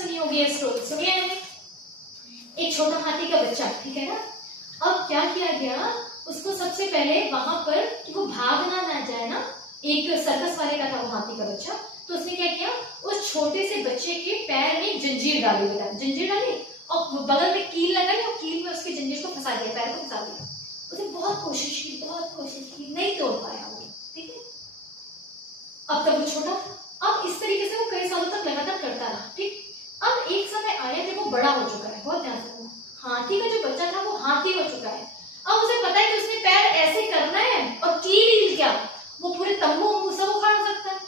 सुनी होगी ये स्टोरी, सुनी है मैंने? एक छोटा हाथी का बच्चा, ठीक है ना। अब क्या किया गया, उसको सबसे पहले वहां पर कि वो भागना ना जाए ना, एक सर्कस वाले का था वो हाथी का बच्चा, तो उसने क्या किया, उस छोटे से बच्चे के पैर में जंजीर डाली, बेटा जंजीर डाली और बगल में कील लगाई और कील में उसकी जंजीर को फंसा दिया, पैर को फंसा दिया। उसने बहुत कोशिश की, नहीं तोड़ पाया वो, ठीक है। अब तक वो छोटा, अब इस तरीके से वो कई सालों तक लगातार करता रहा, ठीक। अब एक समय आया जब वो बड़ा हो चुका है, बहुत ध्यान से, हाथी का जो बच्चा था वो हाथी हो चुका है। अब उसे पता है कि उसने पैर ऐसे करना है और कील क्या, वो पूरे तंबू सब उखाड़ सकता है।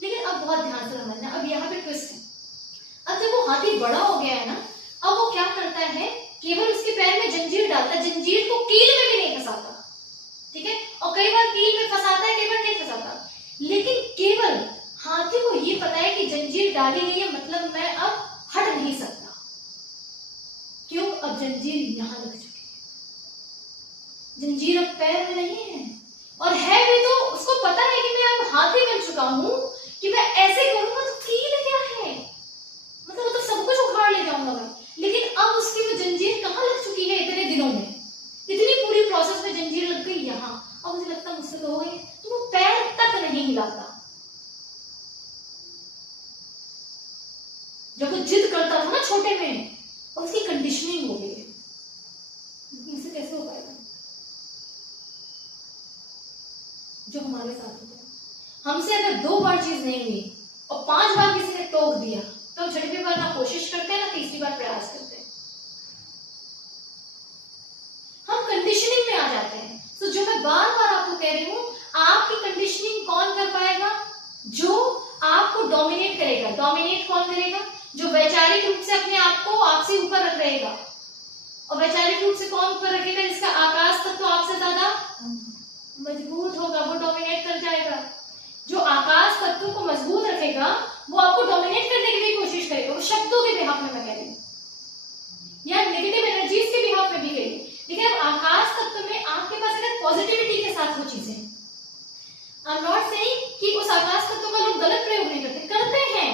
लेकिन अब बहुत ध्यान से समझना, अब यहाँ पे ट्विस्ट है। अब जब वो हाथी बड़ा हो गया है ना, अब वो क्या करता है, केवल उसके पैर में जंजीर डालता है, जंजीर को कील में भी नहीं फंसाता, ठीक है। और कई बार कील में फंसाता है, कई बार नहीं फंसाता, लेकिन केवल हाथी को ये पता है कि जंजीर डाली गई है, मतलब मैं अब हट नहीं सकता। क्यों? अब जंजीर यहां लग चुकी है, जंजीर अब पैर में नहीं है, और है भी तो उसको पता है कि मैं अब हाथी बन चुका हूं, कि मैं ऐसे करूंगा तो कील क्या है, मतलब वो तो सब कुछ उखाड़ ले जाऊंगा मैं। लेकिन अब उसकी वो जंजीर कहां लग चुकी है, इतने दिनों में, इतनी पूरी प्रोसेस में जंजीर लग गई यहाँ। अब मुझे लगता मुझसे तो हो गई, तो वो पैर तक नहीं हिलाता। जब वो जिद करता था ना छोटे में, और उसकी कंडीशनिंग हो गई है, इससे कैसे हो पाएगा? जो हमारे साथ होता है, हमसे अगर 2 बार चीज नहीं हुई और 5 बार किसी ने टोक दिया, तो हम छठवीं बार ना कोशिश करते हैं ना तीसरी बार प्रयास करते हैं, हम कंडीशनिंग में आ जाते हैं। तो जो मैं बार बार आपको कह रही हूं, आपकी कंडीशनिंग कौन कर पाएगा? जो आपको डोमिनेट करेगा। डोमिनेट कौन करेगा? जो वैचारिक रूप से अपने आप को आपसे ऊपर रख रहेगा। और वैचारिक रूप से कौन ऊपर रखेगा? जिसका आकाश तत्व आपसे ज्यादा मजबूत होगा, वो डोमिनेट कर जाएगा। जो आकाश तत्व को मजबूत रखेगा, वो आपको डोमिनेट करने की भी कोशिश करेगा। वो शब्दों के बिहाफ में मैं कह रही हूँ, या नेगेटिव एनर्जीज के बिहाफ में भी कह रही हूँ। लेकिन अब आकाश तत्व में आपके पास अगर पॉजिटिविटी के साथ वो चीजें, आई एम नॉट सेइंग कि उस आकाश तत्व का लोग गलत प्रयोग नहीं करते, करते हैं,